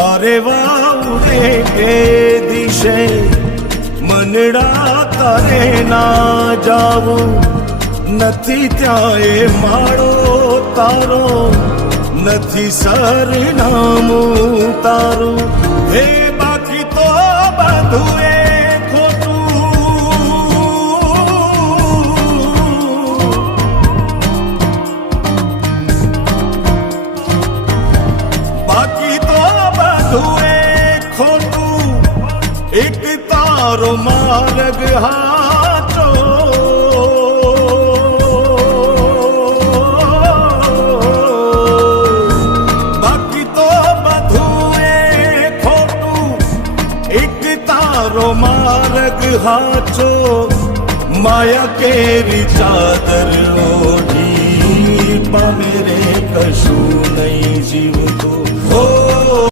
પારેવા ઉડે કે દિશે મનડા તારે ના જાવું નથી ત્યાં એ માળો તારો નથી સરનામું તારું હે બાકી તો બધું એ એક તારો માર્ગ હાચો બાકી તો બધું એ ખોટું એક તારો માર્ગ હાચો માયા કેરી ચાદર ઓઢી પામે રે કશું નહીં જીવતું હો